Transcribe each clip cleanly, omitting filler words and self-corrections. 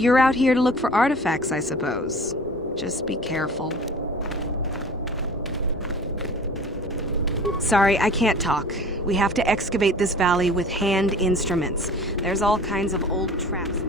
You're out here to look for artifacts, I suppose. Just be careful. Sorry, I can't talk. We have to excavate this valley with hand instruments. There's all kinds of old traps.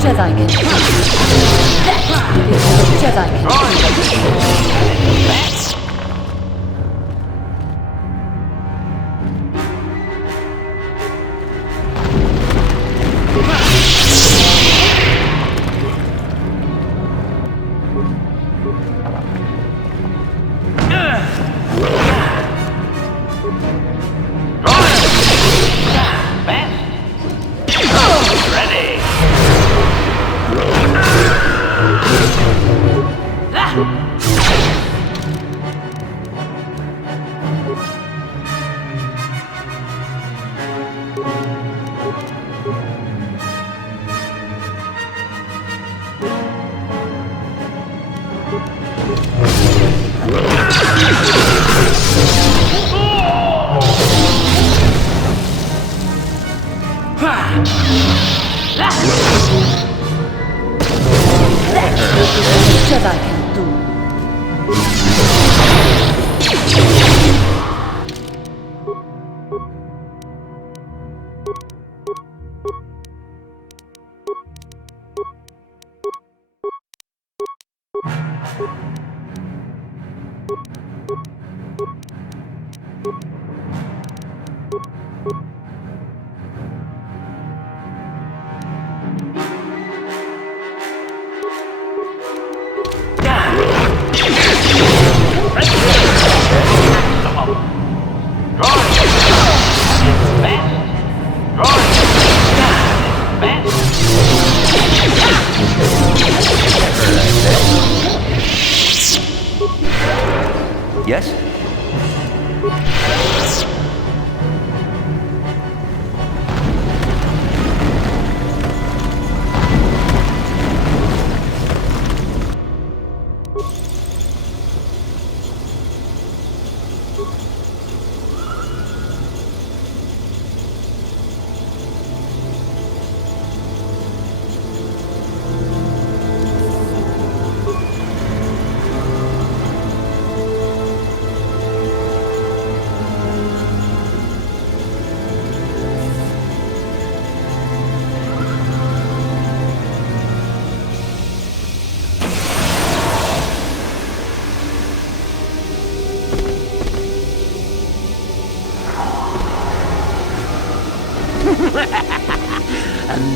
Jedi can Jedi can do. Yes?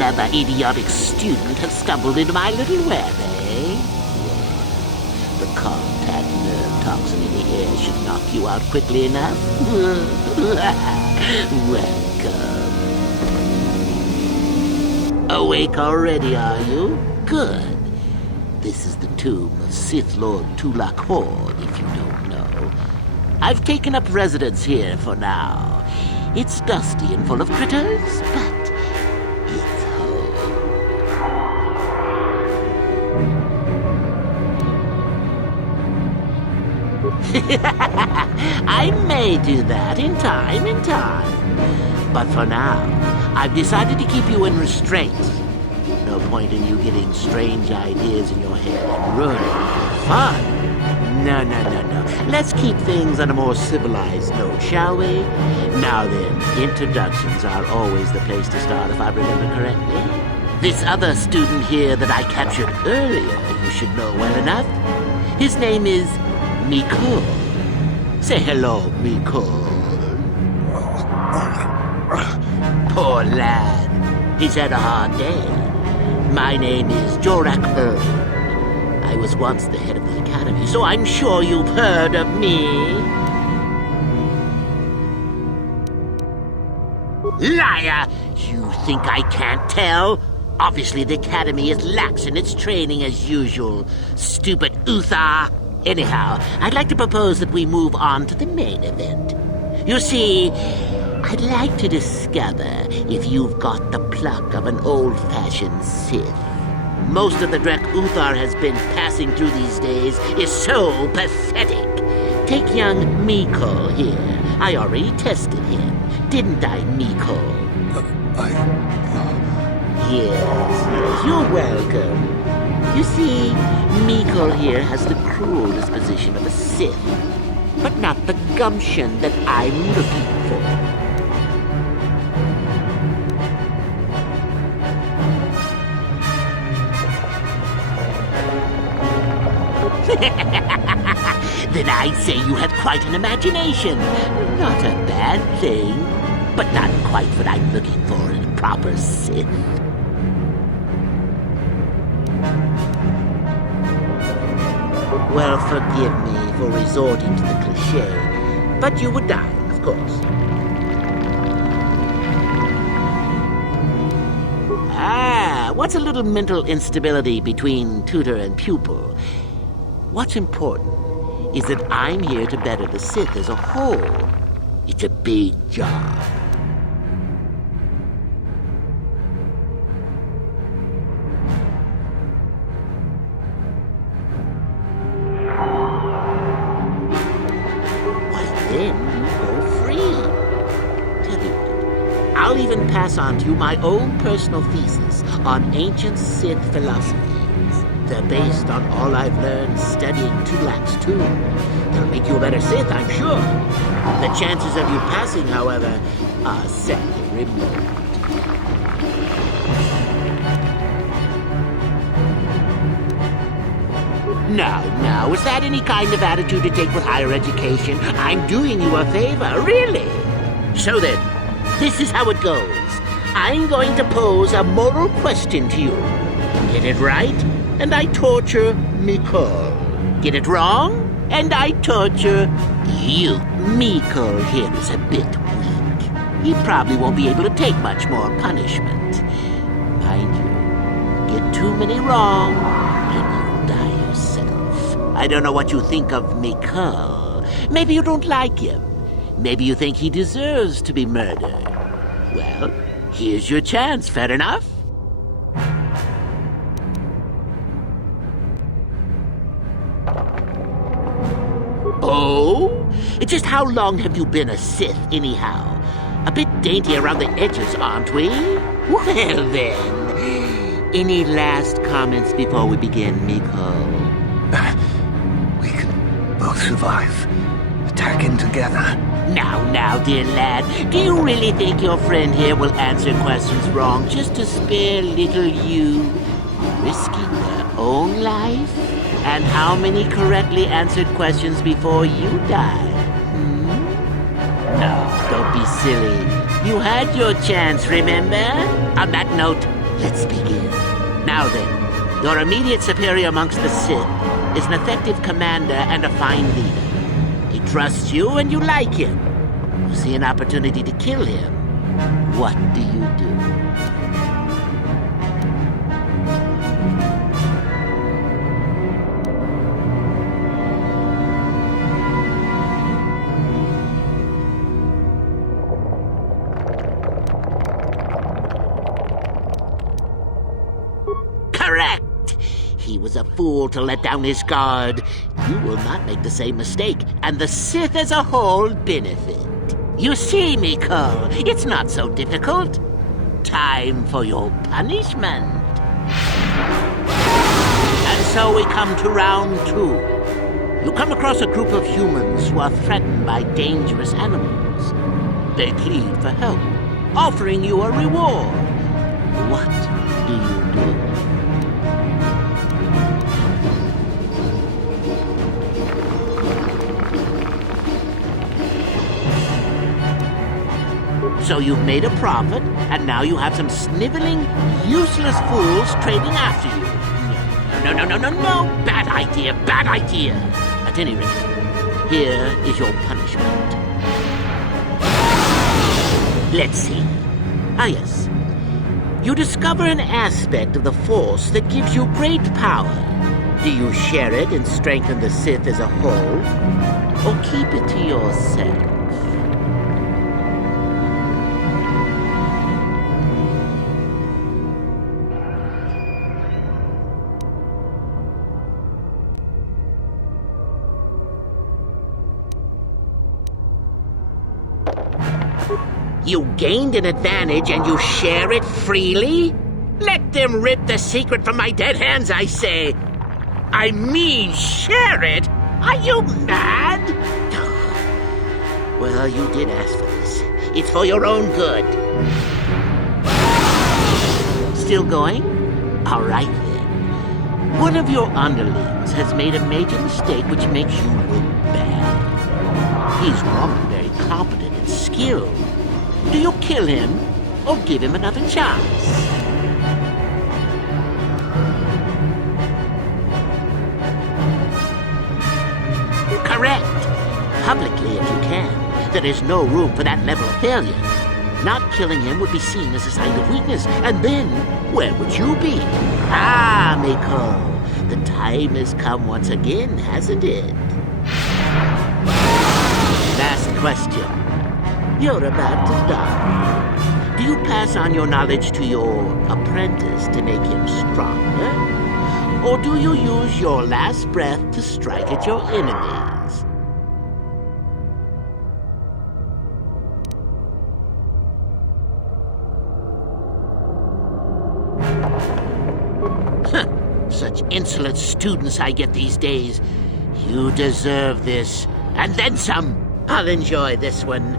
clever, idiotic student has stumbled into my little web, eh? The contact nerve toxin in the air should knock you out quickly enough. Welcome. Awake already, are you? Good. This is the tomb of Sith Lord Tulak Horde, if you don't know. I've taken up residence here for now. It's dusty and full of critters, but it's home. I may do that in time. But for now, I've decided to keep you in restraint. No point in you getting strange ideas in your head and ruining fun. No. Let's keep things on a more civilized note, shall we? Now then, introductions are always the place to start, if I remember correctly. This other student here that I captured earlier, you should know well enough. His name is Miko. Say hello, Miko. Poor lad. He's had a hard day. My name is Jorak Earl. I was once the head of the Academy, so I'm sure you've heard of me. Liar! You think I can't tell? Obviously, the Academy is lax in its training as usual. Stupid Uther. Anyhow, I'd like to propose that we move on to the main event. You see, I'd like to discover if you've got the pluck of an old-fashioned Sith. Most of the dreck Uthar has been passing through these days is so pathetic. Take young Miko here. I already tested him. Didn't I, Miko? Yes, you're welcome. You see, Miko here has the cruel disposition of a Sith, but not the gumption that I'm looking for. Then I'd say you have quite an imagination. Not a bad thing, but not quite what I'm looking for in a proper Sith. Well, forgive me for resorting to the cliché, but you would die, of course. What's a little mental instability between tutor and pupil? What's important is that I'm here to better the Sith as a whole. It's a big job. Why then you go free. Tell you what, I'll even pass on to you my own personal thesis on ancient Sith philosophy. They're based on all I've learned studying Tulak's tomb. They'll make you a better Sith, I'm sure. The chances of you passing, however, are sadly remote. Now, is that any kind of attitude to take with higher education? I'm doing you a favor, really. So then, this is how it goes. I'm going to pose a moral question to you. Get it right? And I torture Miko. Get it wrong? And I torture you. Miko here is a bit weak. He probably won't be able to take much more punishment. Mind you, get too many wrong, and you'll die yourself. I don't know what you think of Miko. Maybe you don't like him. Maybe you think he deserves to be murdered. Well, here's your chance, fair enough? Oh? Just how long have you been a Sith, anyhow? A bit dainty around the edges, aren't we? Well, then. Any last comments before we begin, Miko? We can both survive. Attacking together. Now, dear lad, do you really think your friend here will answer questions wrong just to spare little you? Risking their own life? And how many correctly answered questions before you died? No, don't be silly. You had your chance, remember? On that note, Let's begin. Now then, your immediate superior amongst the Sith is an effective commander and a fine leader. He trusts you and you like him. You see an opportunity to kill him. What do you do? Correct! He was a fool to let down his guard. You will not make the same mistake, and the Sith as a whole benefit. You see, Miko, it's not so difficult. Time for your punishment. And so we come to round 2. You come across a group of humans who are threatened by dangerous animals. They plead for help, offering you a reward. What do you do? So you've made a profit, and now you have some sniveling, useless fools trading after you. No. Bad idea. At any rate, here is your punishment. Let's see. Ah, yes. You discover an aspect of the Force that gives you great power. Do you share it and strengthen the Sith as a whole, or keep it to yourself? You gained an advantage and you share it freely? Let them rip the secret from my dead hands, I say. I mean, share it? Are you mad? Well, you did ask for this. It's for your own good. Still going? All right, then. One of your underlings has made a major mistake which makes you look bad. He's normally very competent and skilled. Do you kill him, or give him another chance? Correct. Publicly, if you can. There is no room for that level of failure. Not killing him would be seen as a sign of weakness, and then, where would you be? Ah, Miko, the time has come once again, hasn't it? Last question. You're about to die. Do you pass on your knowledge to your apprentice to make him stronger? Or do you use your last breath to strike at your enemies? Such insolent students I get these days. You deserve this, and then some. I'll enjoy this one.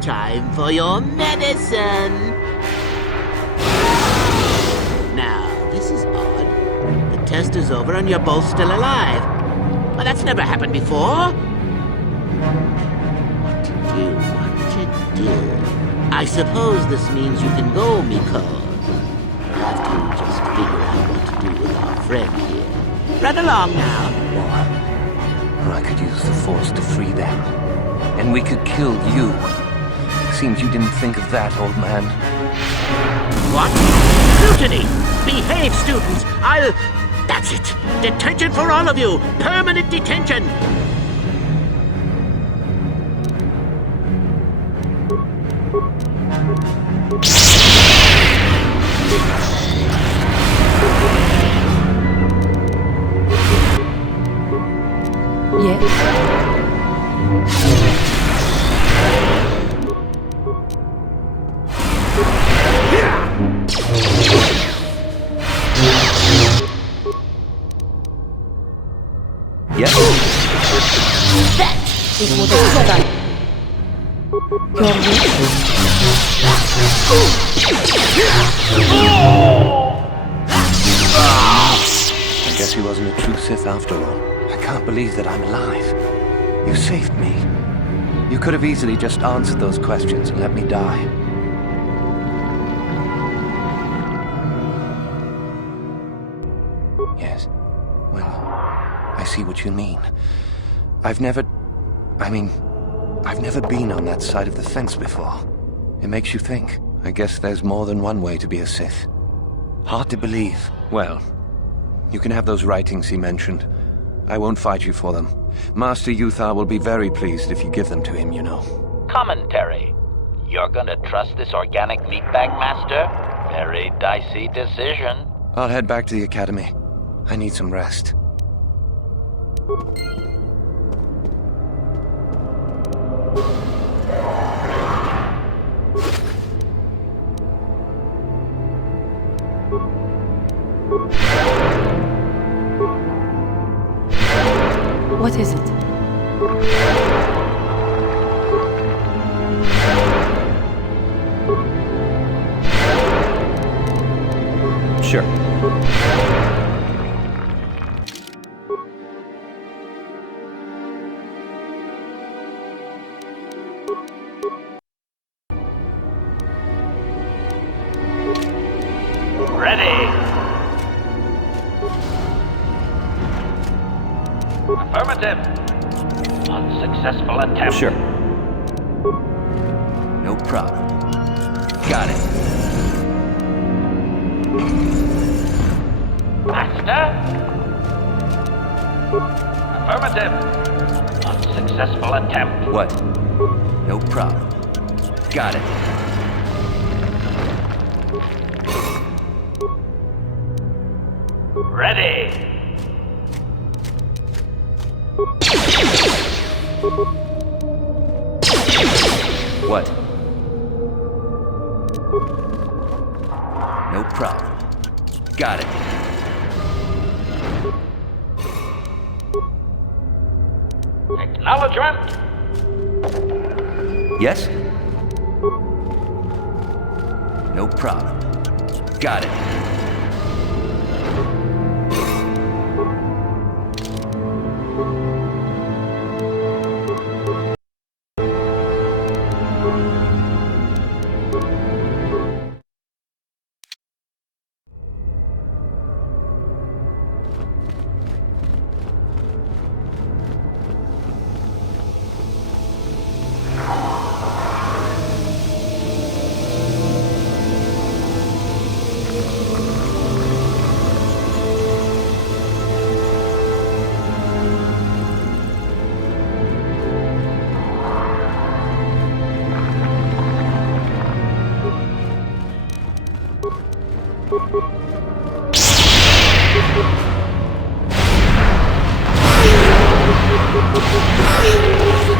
Time for your medicine. Now, this is odd. The test is over and you're both still alive. Well, that's never happened before. What to do? I suppose this means you can go, Miko. We'll have to just figure out what to do with our friend here. Run along now. Or I could use the Force to free them. And we could kill you. Seems you didn't think of that, old man. What? Mutiny! Behave, students! That's it! Detention for all of you! Permanent detention! Yes. Yes? That is what the Jedi. Your I guess he wasn't a true Sith after all. I can't believe that I'm alive. You saved me. You could have easily just answered those questions and let me die. Well, I see what you mean. I've never been on that side of the fence before. It makes you think. I guess there's more than one way to be a Sith. Hard to believe. Well, you can have those writings he mentioned. I won't fight you for them. Master Yuthar will be very pleased if you give them to him, you know. Commentary. You're gonna trust this organic meatbag, Master? Very dicey decision. I'll head back to the Academy. I need some rest. What is it? Sure. Ready. Affirmative. Unsuccessful attempt. Sure. No problem. Got it. Master? Affirmative. Unsuccessful attempt. What? No problem. Got it. Ready. What? No problem. Got it. Acknowledgement. Yes? No problem. Got it.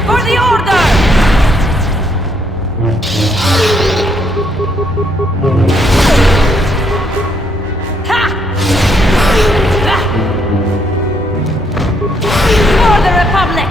For the order! Ha! For the Republic!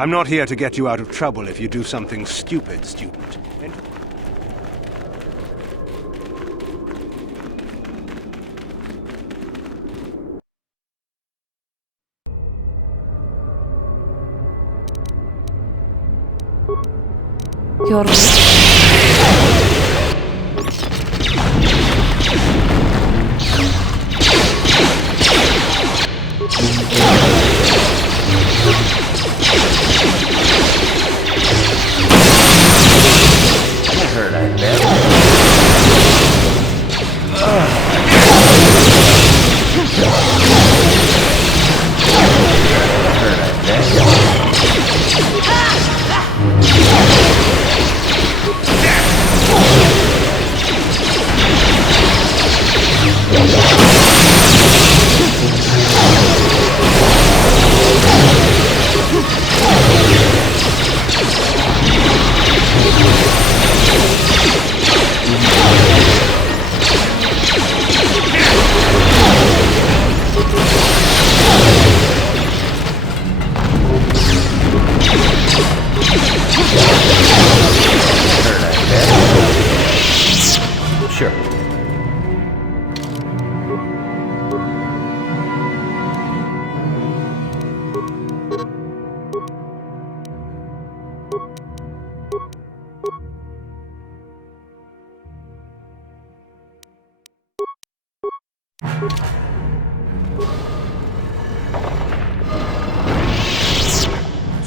I'm not here to get you out of trouble if you do something stupid, student. Your... That hurt, I bet. That hurt, I bet. Sure.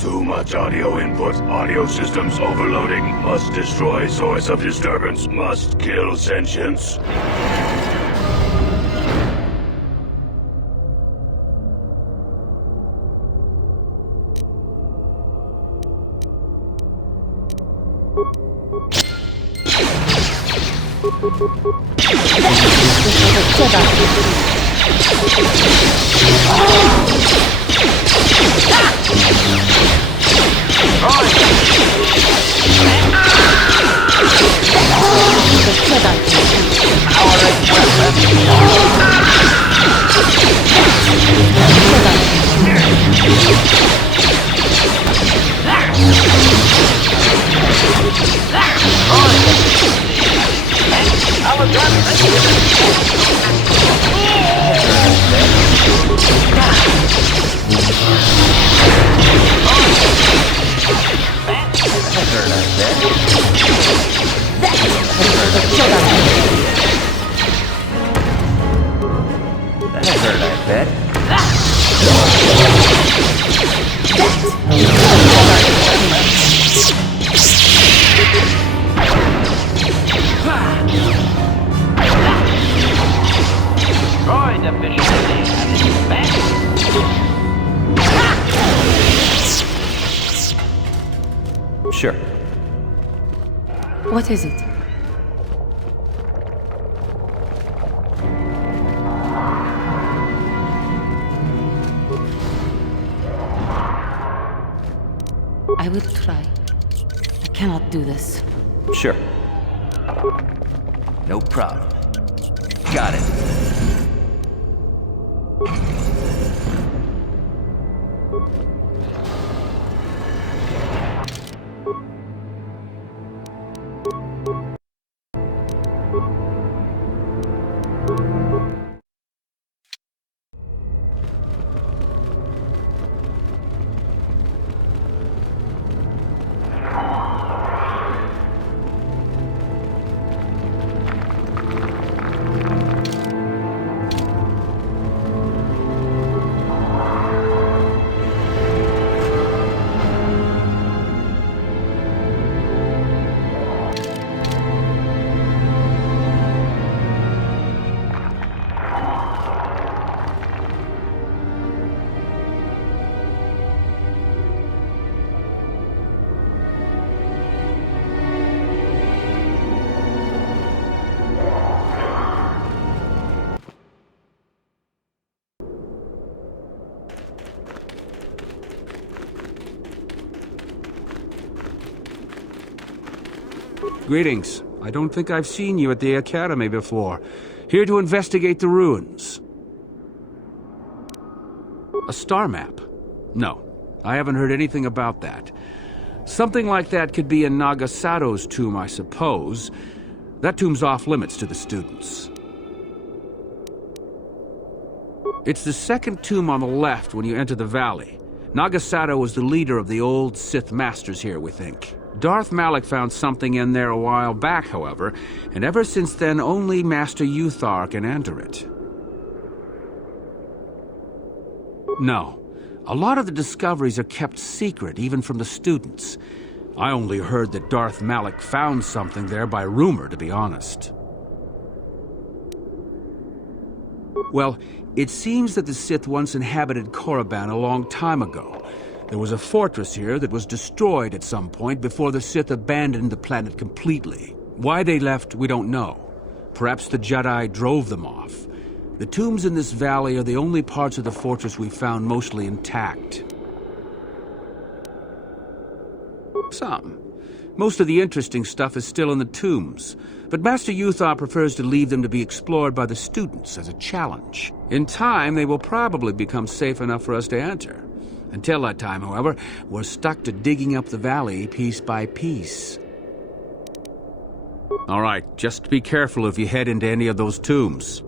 Too much audio input. Audio systems overloading. Must destroy source of disturbance. Must kill sentience. Sure. What is it? I will try. I cannot do this. Sure. No problem. Got it. Greetings. I don't think I've seen you at the Academy before. Here to investigate the ruins. A star map? No, I haven't heard anything about that. Something like that could be in Nagasato's tomb, I suppose. That tomb's off limits to the students. It's the second tomb on the left when you enter the valley. Nagasato was the leader of the old Sith Masters here, we think. Darth Malak found something in there a while back, however, and ever since then only Master Uthar can enter it. No. A lot of the discoveries are kept secret, even from the students. I only heard that Darth Malak found something there by rumor, to be honest. Well, it seems that the Sith once inhabited Korriban a long time ago. There was a fortress here that was destroyed at some point before the Sith abandoned the planet completely. Why they left, we don't know. Perhaps the Jedi drove them off. The tombs in this valley are the only parts of the fortress we found mostly intact. Some. Most of the interesting stuff is still in the tombs, but Master Uthar prefers to leave them to be explored by the students as a challenge. In time, they will probably become safe enough for us to enter. Until that time, however, we're stuck to digging up the valley piece by piece. All right, just be careful if you head into any of those tombs.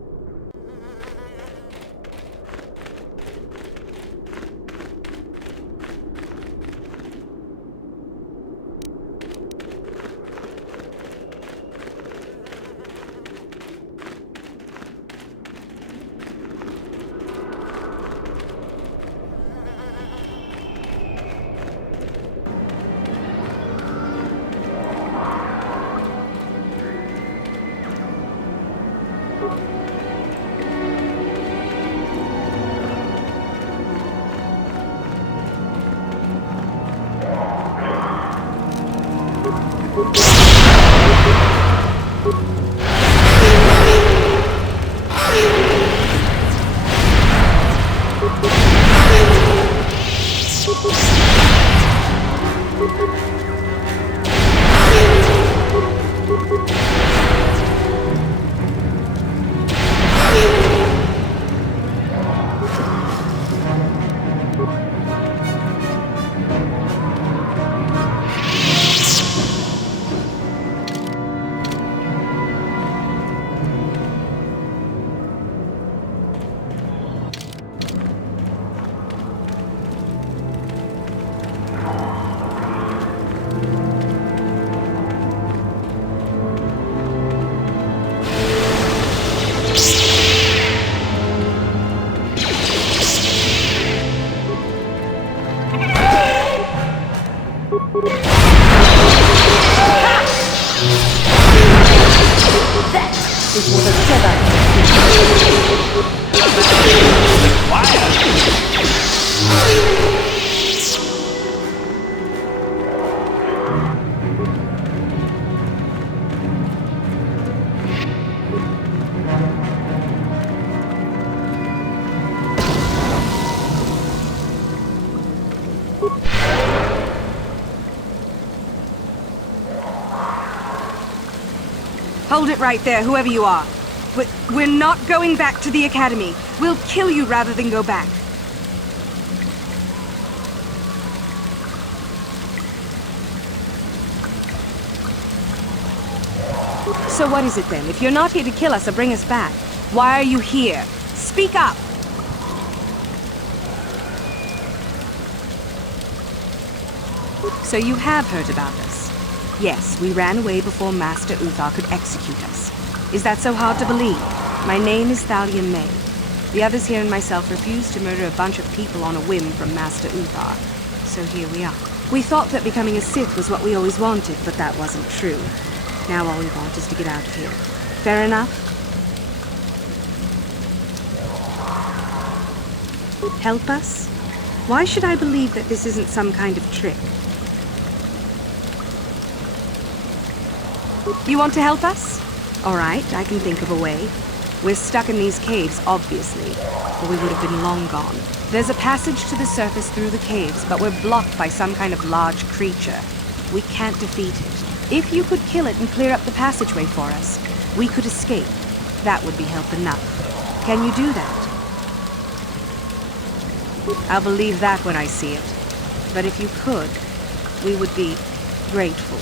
Hold it right there, whoever you are. We're not going back to the Academy. We'll kill you rather than go back. So what is it then? If you're not here to kill us or bring us back, why are you here? Speak up! So you have heard about us. Yes, we ran away before Master Uthar could execute us. Is that so hard to believe? My name is Thalia May. The others here and myself refused to murder a bunch of people on a whim from Master Uthar. So here we are. We thought that becoming a Sith was what we always wanted, but that wasn't true. Now all we want is to get out of here. Fair enough? Help us? Why should I believe that this isn't some kind of trick? You want to help us? All right, I can think of a way. We're stuck in these caves, obviously, or we would have been long gone. There's a passage to the surface through the caves, but we're blocked by some kind of large creature. We can't defeat it. If you could kill it and clear up the passageway for us, we could escape. That would be help enough. Can you do that? I'll believe that when I see it. But if you could, we would be grateful.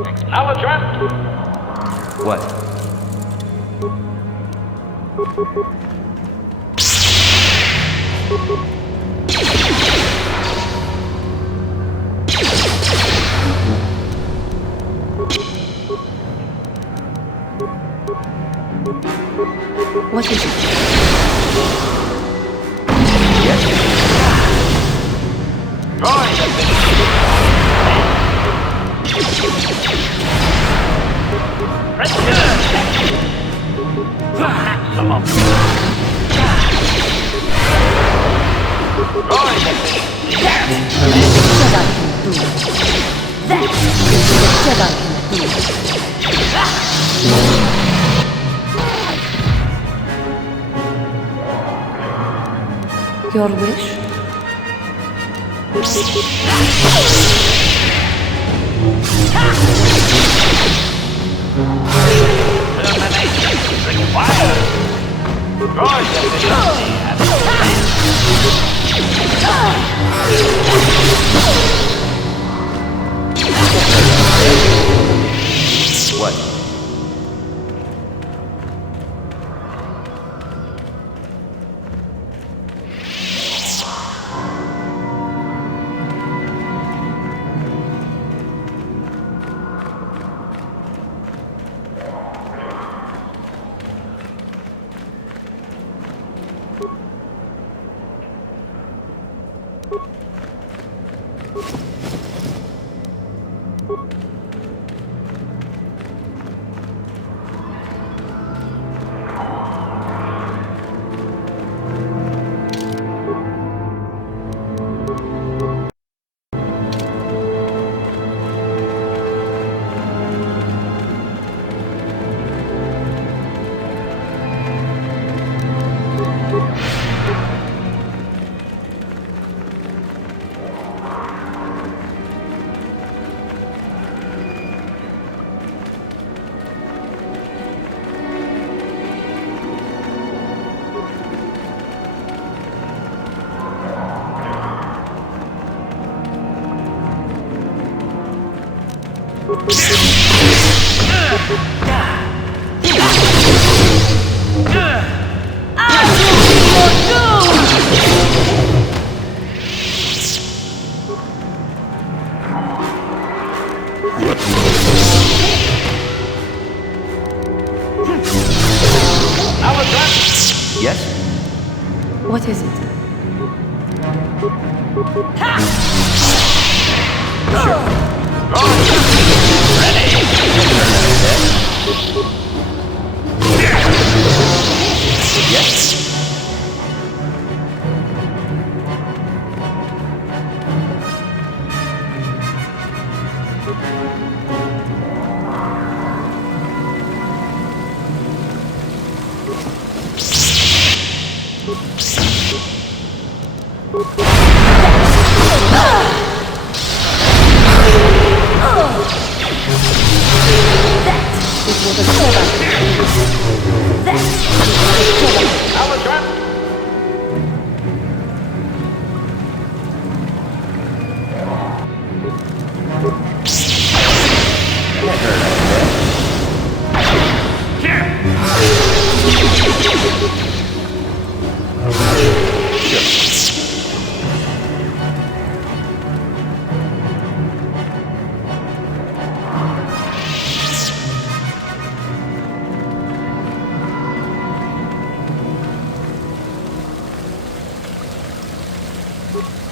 Acknowledgement! What? Jedi can do. That is what a Jedi can do. Your wish? What? Yes? What is it? Yes?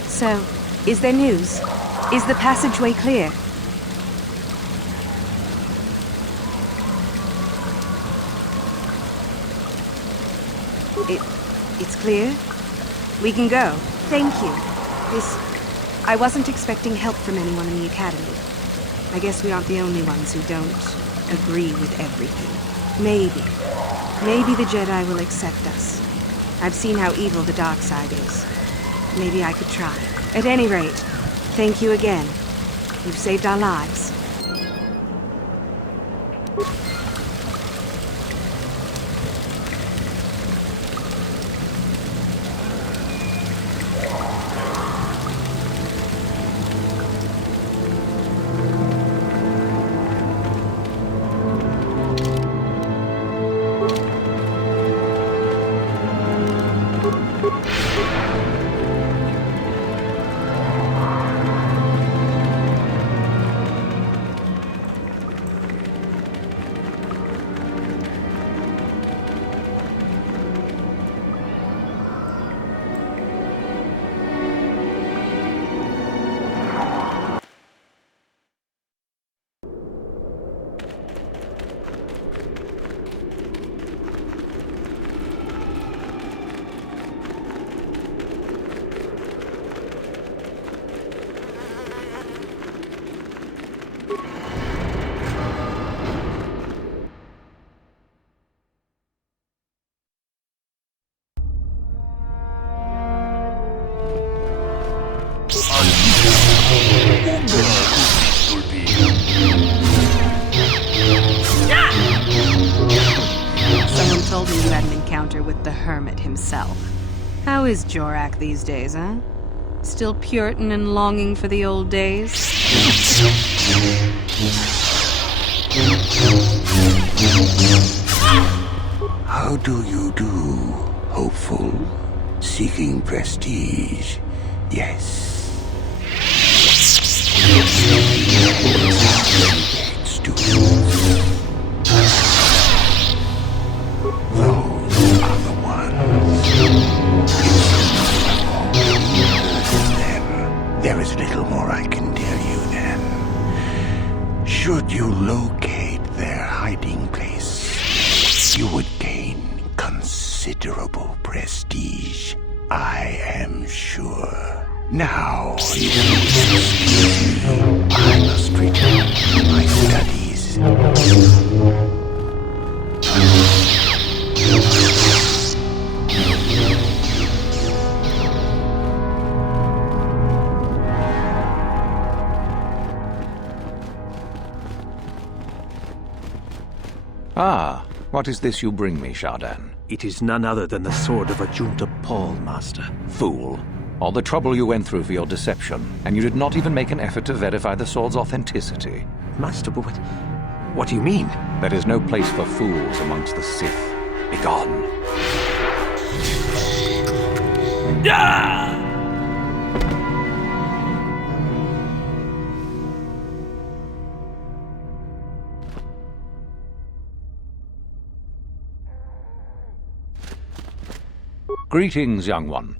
So, is there news? Is the passageway clear? It's clear? We can go. Thank you. I wasn't expecting help from anyone in the Academy. I guess we aren't the only ones who don't agree with everything. Maybe the Jedi will accept us. I've seen how evil the dark side is. Maybe I could try. At any rate, thank you again. You've saved our lives. Someone told me you had an encounter with the Hermit himself. How is Jorak these days, huh? Still Puritan and longing for the old days? How do you do, hopeful? Seeking prestige, yes. Those are the ones. There is little more I can tell you then. Should you locate their hiding place, you would gain considerable prestige, I am sure. Now, if you excuse me, I must return to my studies. Ah, what is this you bring me, Shardan? It is none other than the sword of Ajunta Paul, Master. Fool. All the trouble you went through for your deception, and you did not even make an effort to verify the sword's authenticity. Master, but what do you mean? There is no place for fools amongst the Sith. Begone. Greetings, young one.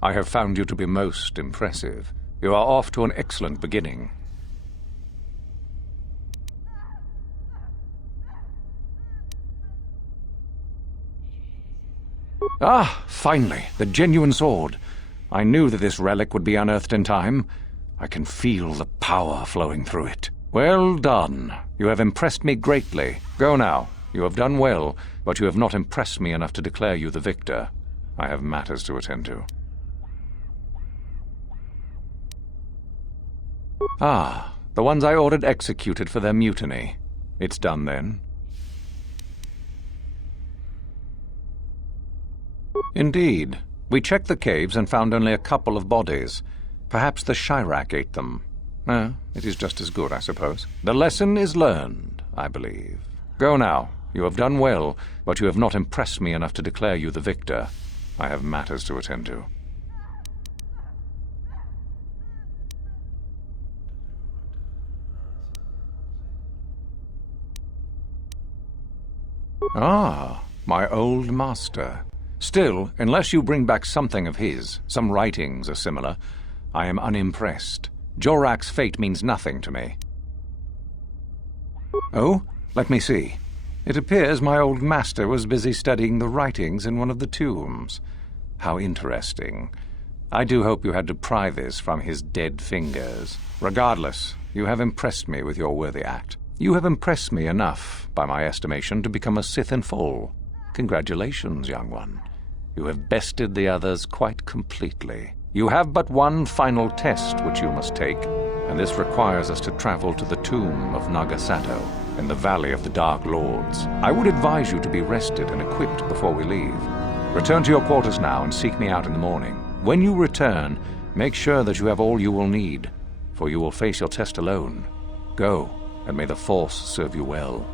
I have found you to be most impressive. You are off to an excellent beginning. Ah, finally, the genuine sword. I knew that this relic would be unearthed in time. I can feel the power flowing through it. Well done. You have impressed me greatly. Go now. You have done well, but you have not impressed me enough to declare you the victor. I have matters to attend to. Ah, the ones I ordered executed for their mutiny. It's done then. Indeed. We checked the caves and found only a couple of bodies. Perhaps the Shirak ate them. It is just as good, I suppose. The lesson is learned, I believe. Go now. You have done well, but you have not impressed me enough to declare you the victor. I have matters to attend to. Ah, my old master. Still, unless you bring back something of his, some writings or similar, I am unimpressed. Jorak's fate means nothing to me. Oh, let me see. It appears my old master was busy studying the writings in one of the tombs. How interesting. I do hope you had to pry this from his dead fingers. Regardless, you have impressed me with your worthy act. You have impressed me enough, by my estimation, to become a Sith in full. Congratulations, young one. You have bested the others quite completely. You have but one final test which you must take, and this requires us to travel to the tomb of Nagasato, in the Valley of the Dark Lords. I would advise you to be rested and equipped before we leave. Return to your quarters now and seek me out in the morning. When you return, make sure that you have all you will need, for you will face your test alone. Go, and may the Force serve you well.